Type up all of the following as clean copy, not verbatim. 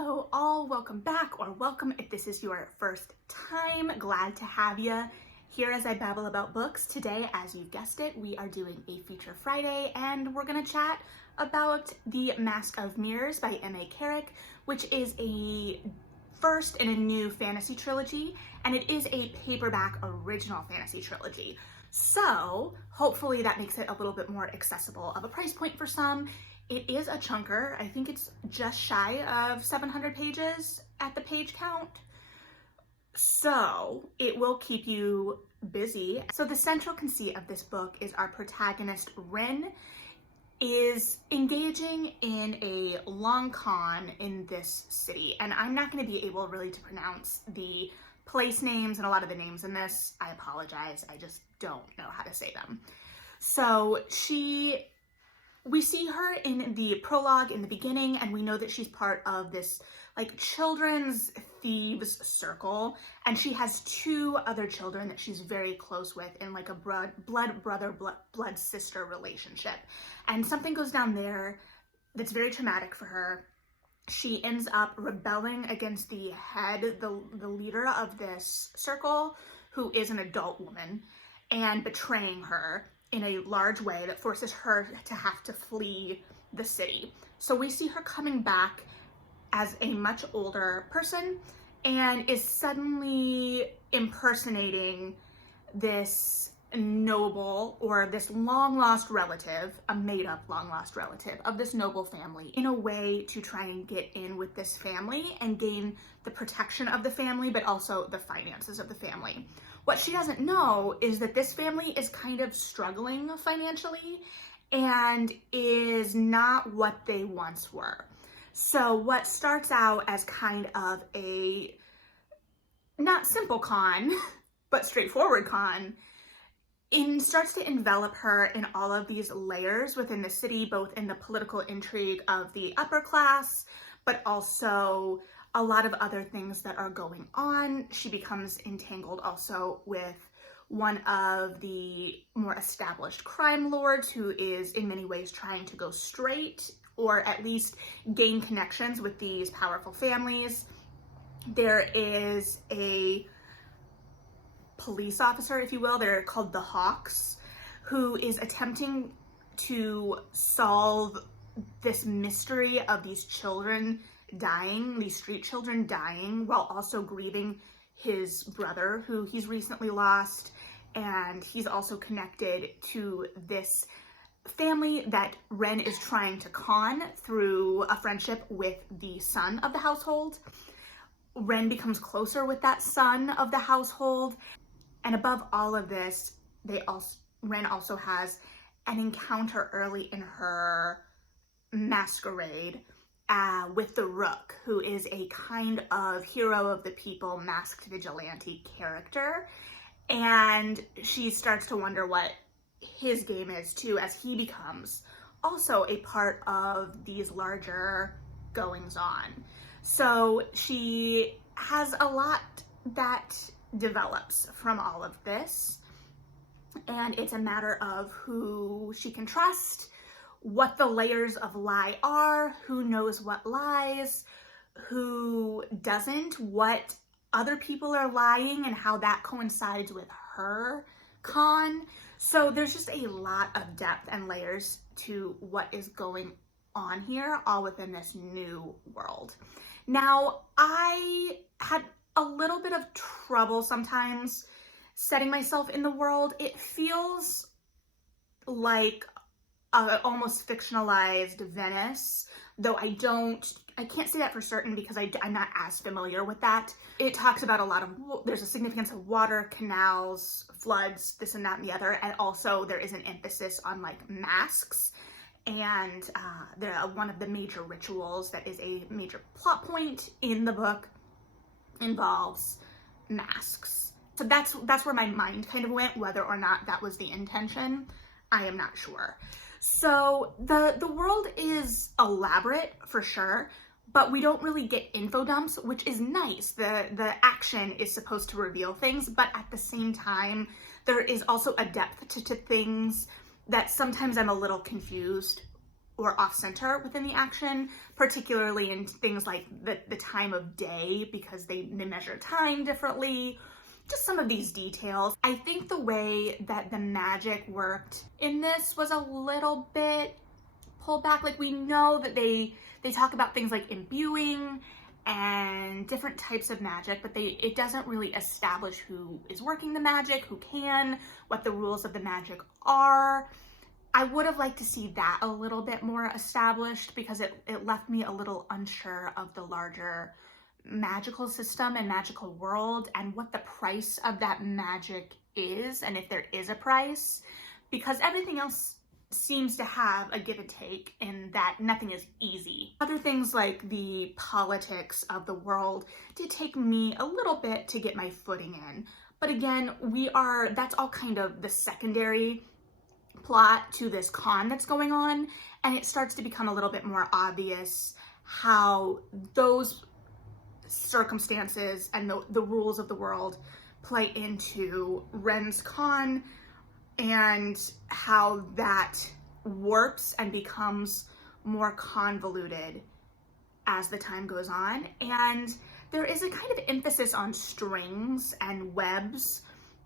Hello all, welcome back, or welcome if this is your first time. Glad to have you here as I babble about books. Today, as you guessed it, we are doing a Feature Friday and we're gonna chat about The Mask of Mirrors by M.A. Carrick, which is a first in a new fantasy trilogy, and it is a paperback original fantasy trilogy. So hopefully that makes it a little bit more accessible of a price point for some. It is a chunker. I think it's just shy of 700 pages at the page count. So it will keep you busy. So the central conceit of this book is our protagonist, Rin, is engaging in a long con in this city. And I'm not going to be able really to pronounce the place names and a lot of the names in this. I apologize. I just don't know how to say them. So we see her in the prologue in the beginning, and we know that she's part of this like children's thieves circle, and she has two other children that she's very close with in like a blood brother, blood sister relationship. And something goes down there that's very traumatic for her. She ends up rebelling against the head, the leader of this circle, who is an adult woman, and betraying her in a large way that forces her to have to flee the city. So we see her coming back as a much older person and is suddenly impersonating this noble, or this long-lost relative, a made-up long-lost relative of this noble family, in a way to try and get in with this family and gain the protection of the family, but also the finances of the family. What she doesn't know is that this family is kind of struggling financially and is not what they once were. So what starts out as kind of a not simple con, but straightforward con, starts to envelop her in all of these layers within the city, both in the political intrigue of the upper class, but also a lot of other things that are going on. She becomes entangled also with one of the more established crime lords, who is in many ways trying to go straight, or at least gain connections with these powerful families. There is a police officer, if you will, they're called the Hawks, who is attempting to solve this mystery of these children dying, these street children dying, while also grieving his brother, who he's recently lost. And he's also connected to this family that Ren is trying to con through a friendship with the son of the household. Ren becomes closer with that son of the household. And above all of this, Ren also has an encounter early in her masquerade with the Rook, who is a kind of hero of the people, masked vigilante character. And she starts to wonder what his game is too, as he becomes also a part of these larger goings on. So she has a lot that develops from all of this, and it's a matter of who she can trust, what the layers of lie are, who knows what lies, who doesn't, what other people are lying, and how that coincides with her con. So there's just a lot of depth and layers to what is going on here, all within this new world. Now, I had a little bit of trouble sometimes setting myself in the world. It feels like almost fictionalized Venice, though I can't say that for certain because I'm not as familiar with that. It talks about a lot of, there's a significance of water, canals, floods, this and that and the other, and also there is an emphasis on like masks. And one of the major rituals that is a major plot point in the book involves masks. So that's where my mind kind of went. Whether or not that was the intention, I am not sure. So the world is elaborate for sure, but we don't really get info dumps, which is nice. The action is supposed to reveal things, but at the same time, there is also a depth to things that sometimes I'm a little confused or off-center within the action, particularly in things like the time of day, because they measure time differently. Just some of these details. I think the way that the magic worked in this was a little bit pulled back. Like, we know that they talk about things like imbuing and different types of magic, but it doesn't really establish who is working the magic, who can, what the rules of the magic are. I would have liked to see that a little bit more established, because it left me a little unsure of the larger magical system and magical world and what the price of that magic is, and if there is a price, because everything else seems to have a give and take in that nothing is easy. Other things like the politics of the world did take me a little bit to get my footing in. But again, that's all kind of the secondary plot to this con that's going on, and it starts to become a little bit more obvious how those circumstances and the rules of the world play into Ren's con, and how that warps and becomes more convoluted as the time goes on. And there is a kind of emphasis on strings and webs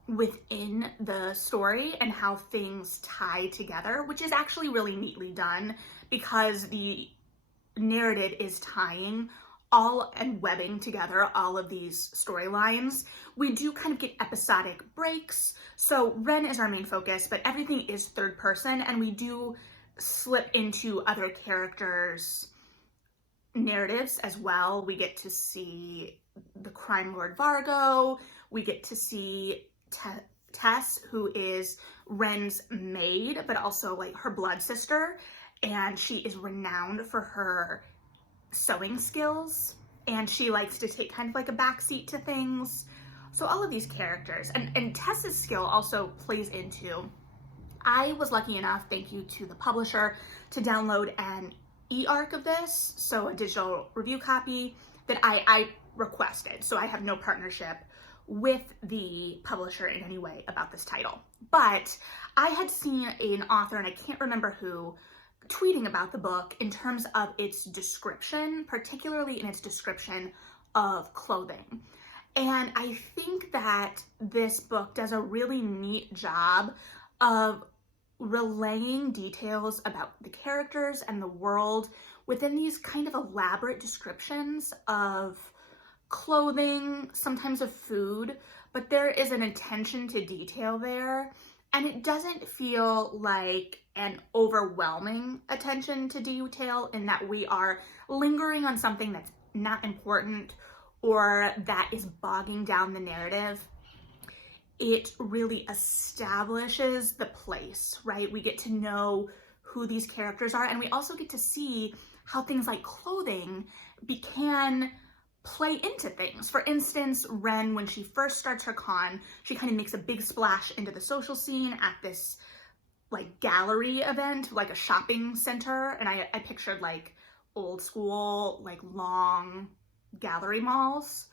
within the story and how things tie together, which is actually really neatly done, because the narrative is tying and webbing together all of these storylines. We do kind of get episodic breaks. So Ren is our main focus, but everything is third person, and we do slip into other characters' narratives as well. We get to see the crime lord Vargo. We get to see Tess, who is Ren's maid, but also like her blood sister, and she is renowned for her sewing skills, and she likes to take kind of like a backseat to things. So all of these characters, and Tess's skill also plays into, I was lucky enough, thank you to the publisher, to download an e-arc of this, so a digital review copy that I requested. So I have no partnership with the publisher in any way about this title. But I had seen an author, and I can't remember who, tweeting about the book in terms of its description, particularly in its description of clothing. And I think that this book does a really neat job of relaying details about the characters and the world within these kind of elaborate descriptions of clothing, sometimes of food, but there is an attention to detail there, and it doesn't feel like an overwhelming attention to detail in that we are lingering on something that's not important or that is bogging down the narrative. It really establishes the place, right? We get to know who these characters are, and we also get to see how things like clothing can play into things. For instance, Ren, when she first starts her con, she kind of makes a big splash into the social scene at this like gallery event, like a shopping center, and I pictured like old school, like long gallery malls.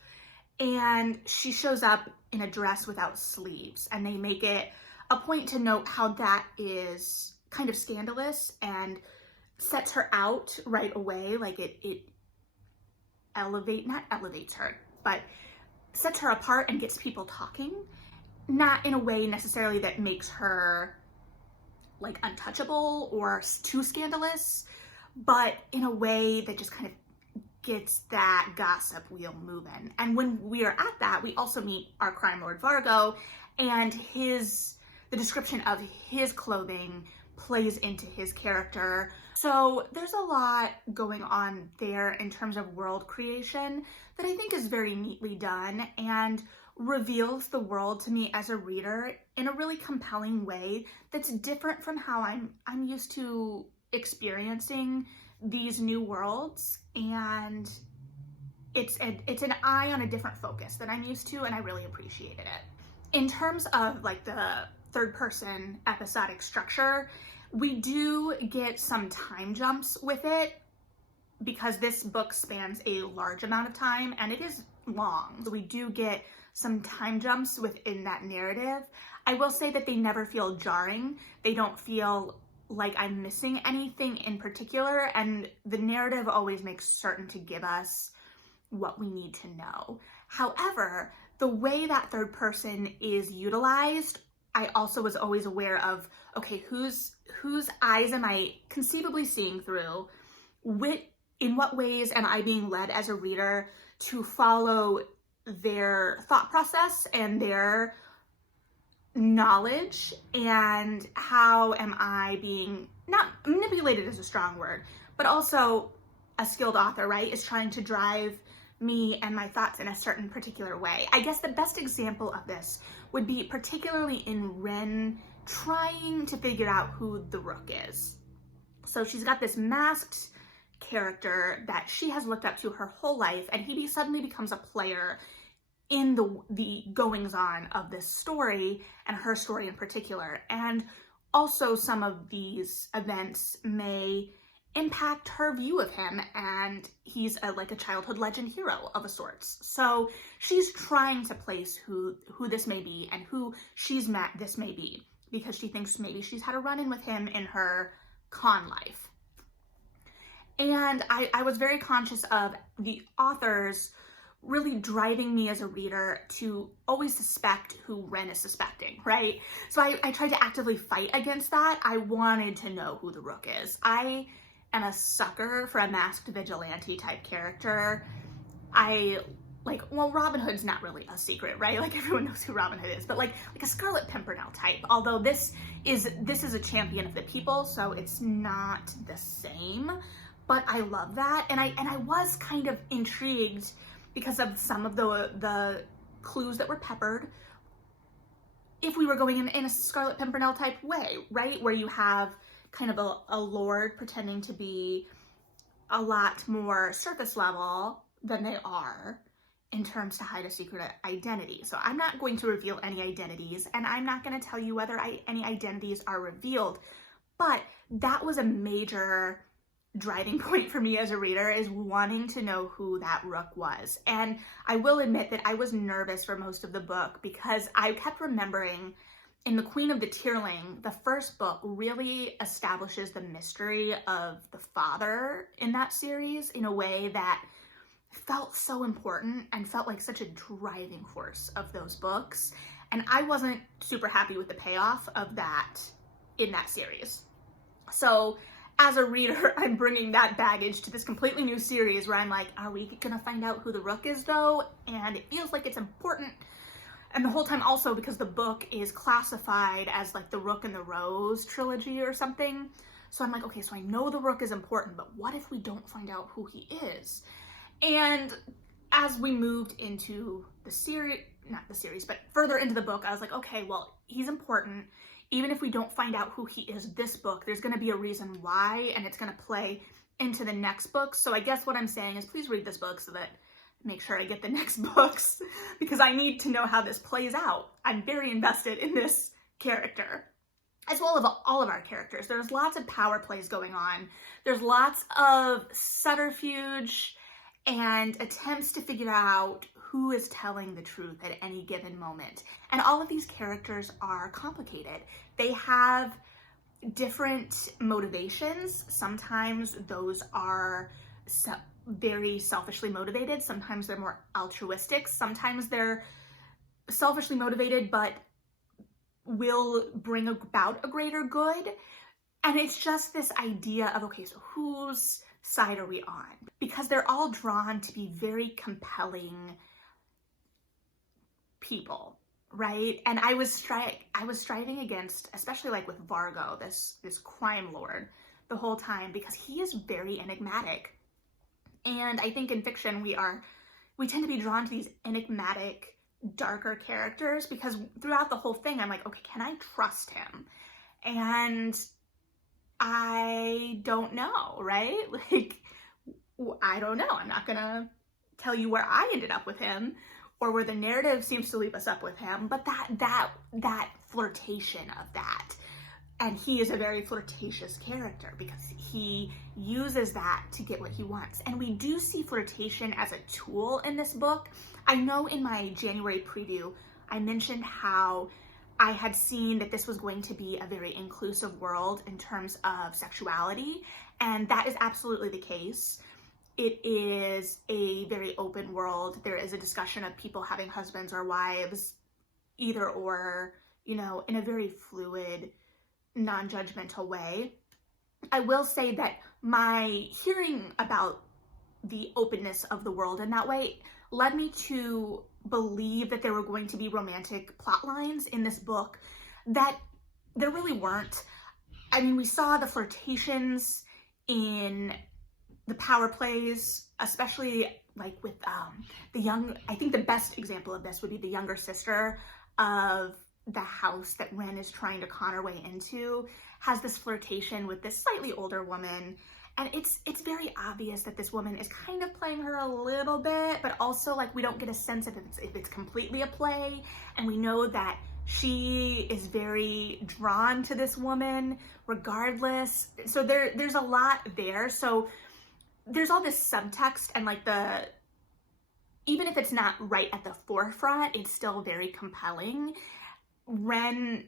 And she shows up in a dress without sleeves, and they make it a point to note how that is kind of scandalous and sets her out right away. Like it not elevates her, but sets her apart and gets people talking, not in a way necessarily that makes her like untouchable or too scandalous, but in a way that just kind of gets that gossip wheel moving. And when we are at that, we also meet our crime lord Vargo, and the description of his clothing plays into his character. So there's a lot going on there in terms of world creation that I think is very neatly done and reveals the world to me as a reader in a really compelling way that's different from how I'm used to experiencing these new worlds. And it's an eye on a different focus that I'm used to, and I really appreciated it. In terms of like the third person episodic structure, we do get some time jumps with it because this book spans a large amount of time and it is long. So we do get some time jumps within that narrative. I will say that they never feel jarring. They don't feel like I'm missing anything in particular, and the narrative always makes certain to give us what we need to know. However, the way that third person is utilized, I also was always aware of, okay, whose eyes am I conceivably seeing through? In what ways am I being led as a reader to follow their thought process and their knowledge, and how am I being, not manipulated is a strong word, but also a skilled author, right, is trying to drive me and my thoughts in a certain particular way. I guess the best example of this would be particularly in Ren trying to figure out who the Rook is. So she's got this masked character that she has looked up to her whole life, and he suddenly becomes a player in the goings-on of this story, and her story in particular. And also some of these events may impact her view of him, and he's like a childhood legend hero of a sorts. So she's trying to place who this may be and who she's met this may be, because she thinks maybe she's had a run-in with him in her con life. And I was very conscious of the authors really driving me as a reader to always suspect who Ren is suspecting, right? So I tried to actively fight against that. I wanted to know who the Rook is. I am a sucker for a masked vigilante type character. Well, Robin Hood's not really a secret, right? Like everyone knows who Robin Hood is, but like a Scarlet Pimpernel type. Although this is a champion of the people, so it's not the same. But I love that, and I was kind of intrigued because of some of the clues that were peppered, if we were going in a Scarlet Pimpernel type way, right? Where you have kind of a lord pretending to be a lot more surface level than they are in terms to hide a secret identity. So I'm not going to reveal any identities, and I'm not going to tell you whether any identities are revealed, but that was a major driving point for me as a reader, is wanting to know who that Rook was. And I will admit that I was nervous for most of the book, because I kept remembering in The Queen of the Tearling, the first book really establishes the mystery of the father in that series in a way that felt so important and felt like such a driving force of those books. And I wasn't super happy with the payoff of that in that series. So as a reader, I'm bringing that baggage to this completely new series where I'm like, are we gonna find out who the Rook is though? And it feels like it's important. And the whole time also, because the book is classified as like the Rook and the Rose trilogy or something. So I'm like, okay, so I know the Rook is important, but what if we don't find out who he is? And as we moved into the series, not the series, but further into the book, I was like, okay, well, he's important. Even if we don't find out who he is this book, there's going to be a reason why, and it's going to play into the next book. So I guess what I'm saying is, please read this book so that make sure I get the next books, because I need to know how this plays out. I'm very invested in this character, as well as all of our characters. There's lots of power plays going on. There's lots of subterfuge and attempts to figure out who is telling the truth at any given moment. And all of these characters are complicated. They have different motivations. Sometimes those are very selfishly motivated. Sometimes they're more altruistic. Sometimes they're selfishly motivated, but will bring about a greater good. And it's just this idea of, okay, so whose side are we on? Because they're all drawn to be very compelling people, right? And I was striving against, especially like with Vargo, this crime lord, the whole time, because he is very enigmatic. And I think in fiction we tend to be drawn to these enigmatic, darker characters, because throughout the whole thing I'm like, okay, can I trust him? And I don't know, right? Like, I don't know. I'm not gonna tell you where I ended up with him or where the narrative seems to leave us up with him, but that flirtation of that. And he is a very flirtatious character because he uses that to get what he wants. And we do see flirtation as a tool in this book. I know in my January preview, I mentioned how I had seen that this was going to be a very inclusive world in terms of sexuality, and that is absolutely the case. It is a very open world. There is a discussion of people having husbands or wives, either or, you know, in a very fluid, non-judgmental way. I will say that my hearing about the openness of the world in that way led me to believe that there were going to be romantic plot lines in this book that there really weren't. I mean, we saw the flirtations in the power plays, especially like with the young, I think the best example of this would be the younger sister of the house that Ren is trying to con her way into, has this flirtation with this slightly older woman. And it's very obvious that this woman is kind of playing her a little bit, but also like we don't get a sense if it's completely a play. And we know that she is very drawn to this woman regardless. So there's a lot there. So there's all this subtext, and like even if it's not right at the forefront, it's still very compelling. Ren's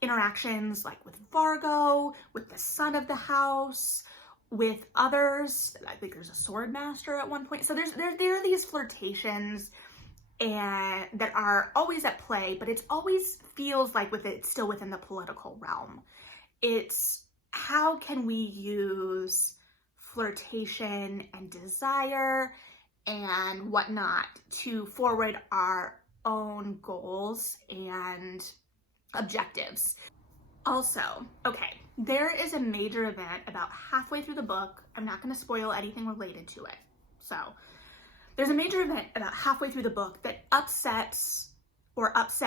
interactions like with Vargo, with the son of the house, with others. I think there's a sword master at one point. So there are these flirtations and that are always at play, but it always feels like it's still within the political realm. It's how can we use flirtation and desire and whatnot to forward our own goals and objectives. Also, okay, there is a major event about halfway through the book. I'm not going to spoil anything related to it. So there's a major event about halfway through the book that upset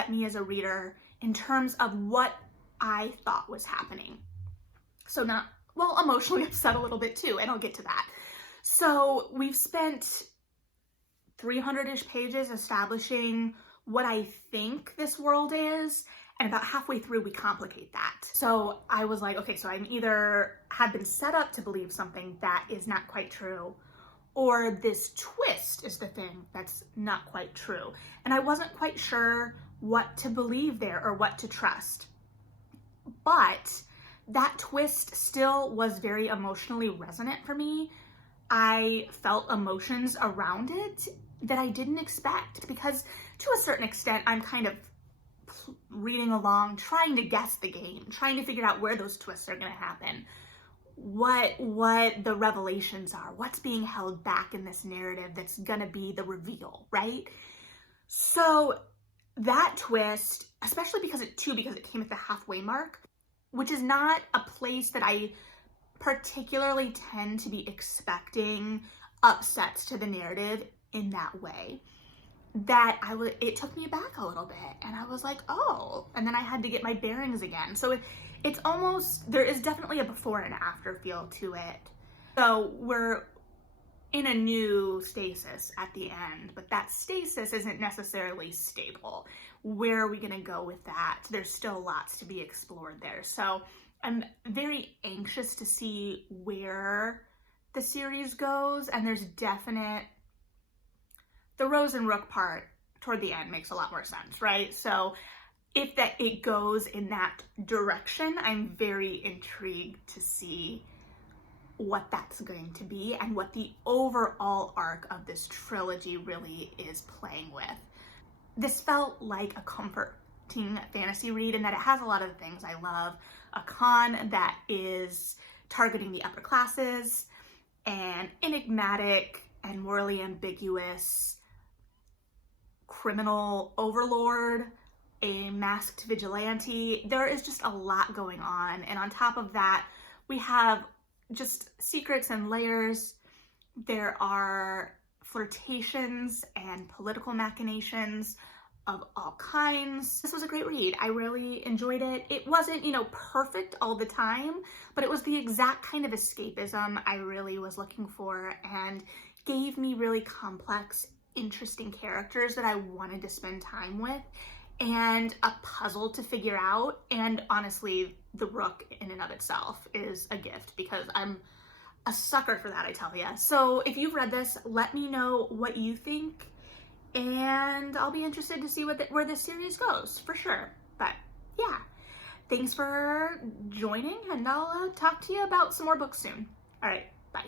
me as a reader in terms of what I thought was happening. So emotionally upset a little bit too, and I'll get to that. So we've spent 300-ish pages establishing what I think this world is, and about halfway through we complicate that. So I was like, okay, so I'm either have been set up to believe something that is not quite true, or this twist is the thing that's not quite true. And I wasn't quite sure what to believe there or what to trust. But that twist still was very emotionally resonant for me. I felt emotions around it that I didn't expect, because to a certain extent, I'm kind of reading along, trying to guess the game, trying to figure out where those twists are going to happen, what the revelations are, what's being held back in this narrative that's going to be the reveal, right? So that twist, especially because it came at the halfway mark, which is not a place that I particularly tend to be expecting upsets to the narrative in that way, that it took me back a little bit, and I was like, oh, and then I had to get my bearings again. So it's almost, there is definitely a before and after feel to it. So we're in a new stasis at the end, but that stasis isn't necessarily stable. Where are we going to go with that? There's still lots to be explored there. So I'm very anxious to see where the series goes, and there's the Rose and Rook part toward the end makes a lot more sense, right? So if it goes in that direction, I'm very intrigued to see what that's going to be and what the overall arc of this trilogy really is playing with. This felt like a comforting fantasy read in that it has a lot of the things I love. A con that is targeting the upper classes, an enigmatic and morally ambiguous criminal overlord, a masked vigilante. There is just a lot going on. And on top of that, we have just secrets and layers. There are flirtations and political machinations of all kinds. This was a great read. I really enjoyed it. It wasn't, perfect all the time, but it was the exact kind of escapism I really was looking for, and gave me really complex, interesting characters that I wanted to spend time with, and a puzzle to figure out. And honestly, the Rook in and of itself is a gift, because I'm a sucker for that, I tell ya. So if you've read this, let me know what you think, and I'll be interested to see where this series goes, for sure. But yeah, thanks for joining, and I'll talk to you about some more books soon. All right, bye.